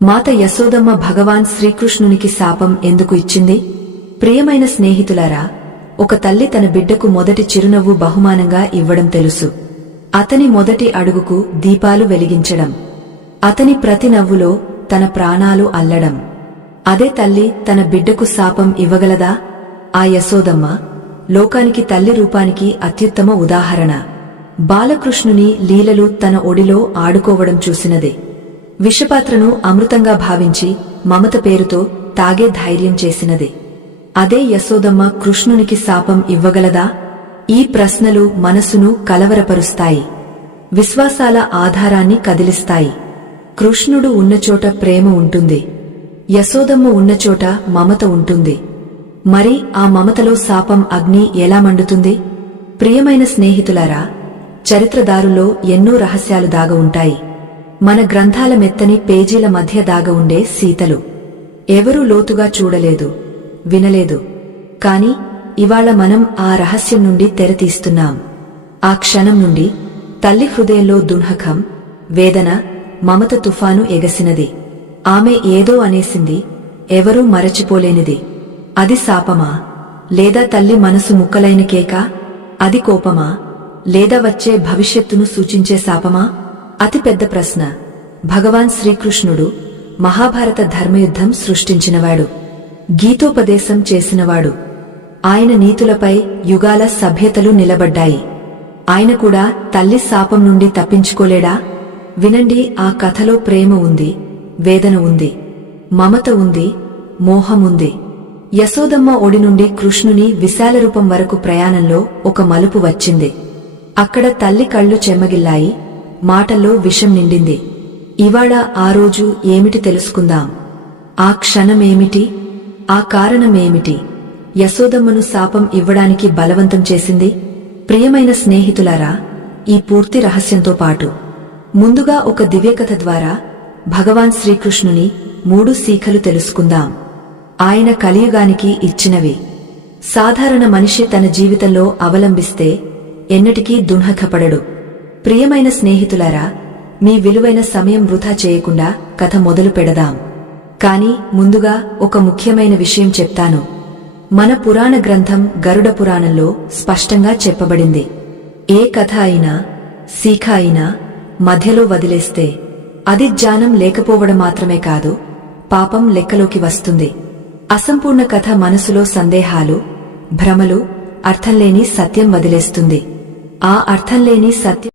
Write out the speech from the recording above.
మాత యశోదమ్మ భగవాన్ శ్రీకృష్ణునికి శాపం ఎందుకు ఇచ్చింది? ప్రియమైన స్నేహితులారా, ఒక తల్లి తన బిడ్డకు మొదటి చిరునవ్వు బహుమానంగా ఇవ్వడం తెలుసు. అతని మొదటి అడుగుకు దీపాలు వెలిగించడం, అతని ప్రతి నవ్వులో తన ప్రాణాలు అల్లడం. అదే తల్లి తన బిడ్డకు శాపం ఇవ్వగలదా? ఆ యశోదమ్మ లోకానికి తల్లి రూపానికి అత్యుత్తమ ఉదాహరణ. బాలకృష్ణుని లీలలు తన ఒడిలో ఆడుకోవడం చూసినదే. విషపాత్రను అమృతంగా భావించి మమత పేరుతో తాగే ధైర్యం చేసినదే. అదే యశోదమ్మ కృష్ణునికి శాపం ఇవ్వగలదా? ఈ ప్రశ్నలు మనసును కలవరపరుస్తాయి, విశ్వాసాల ఆధారాన్ని కదిలిస్తాయి. కృష్ణుడు ఉన్నచోట ప్రేమ ఉంటుంది, యశోదమ్మ ఉన్నచోట మమత ఉంటుంది. మరి ఆ మమతలో శాపం అగ్ని ఎలా మండుతుంది? ప్రియమైన స్నేహితులారా, చరిత్రదారులో ఎన్నో రహస్యాలు దాగ ఉంటాయి. మన గ్రంథాల మెత్తని పేజీల మధ్య దాగ ఉండే సీతలు ఎవరూ లోతుగా చూడలేదు, వినలేదు. కాని ఇవాళ మనం ఆ రహస్యం నుండి తెరతీస్తున్నాం. ఆ క్షణం నుండి తల్లి హృదయంలో దున్హకం, వేదన, మమత తుఫాను ఎగసినది. ఆమె ఏదో అనేసింది, ఎవరూ మరచిపోలేనిది. అది శాపమా, లేదా తల్లి మనసు ముక్కలైన కేక? అది కోపమా, లేదా వచ్చే భవిష్యత్తును సూచించే శాపమా? అతి పెద్ద ప్రశ్న. భగవాన్ శ్రీకృష్ణుడు మహాభారత ధర్మయుద్ధం సృష్టించినవాడు, గీతోపదేశం చేసినవాడు. ఆయన నీతులపై యుగాల సభ్యతలు నిలబడ్డాయి. ఆయన కూడా తల్లి శాపం నుండి తప్పించుకోలేడా? వినండి, ఆ కథలో ప్రేమ ఉంది, వేదన ఉంది, మమత ఉంది, మోహముంది. యశోదమ్మ ఒడి నుండి కృష్ణుని విశాల రూపం వరకు ప్రయాణంలో ఒక మలుపు వచ్చింది. అక్కడ తల్లి కళ్ళు చెమ్మగిల్లాయి, మాటల్లో విషం నిండింది. ఇవాళ ఆ రోజు ఏమిటి తెలుసుకుందాం. ఆ క్షణమేమిటి, ఆ కారణమేమిటి యశోదమ్మను శాపం ఇవ్వడానికి బలవంతం చేసింది? ప్రియమైన స్నేహితులారా, ఈ పూర్తి రహస్యంతో పాటు ముందుగా ఒక దివ్యకథ ద్వారా భగవాన్ శ్రీకృష్ణుని 3 శీఖలు తెలుసుకుందాం. ఆయన కలియుగానికి ఇచ్చినవి. సాధారణ మనిషి తన జీవితంలో అవలంబిస్తే ఎన్నటికీ దున్హకపడడు. ప్రియమైన స్నేహితులారా, మీ విలువైన సమయం వృధా చేయకుండా కథ మొదలు పెడదాం. కాని ముందుగా ఒక ముఖ్యమైన విషయం చెప్తాను. మన పురాణ గ్రంథం గరుడ పురాణంలో స్పష్టంగా చెప్పబడింది, ఏ కథ అయినా, శీఖ అయినా మధ్యలో వదిలేస్తే అది జ్ఞానం లేకపోవడం మాత్రమే కాదు, పాపం లెక్కలోకి వస్తుంది. అసంపూర్ణ కథ మనసులో సందేహాలు, భ్రమలు, అర్థంలేని సత్యం వదిలేస్తుంది. ఆ అర్థంలేని సత్యం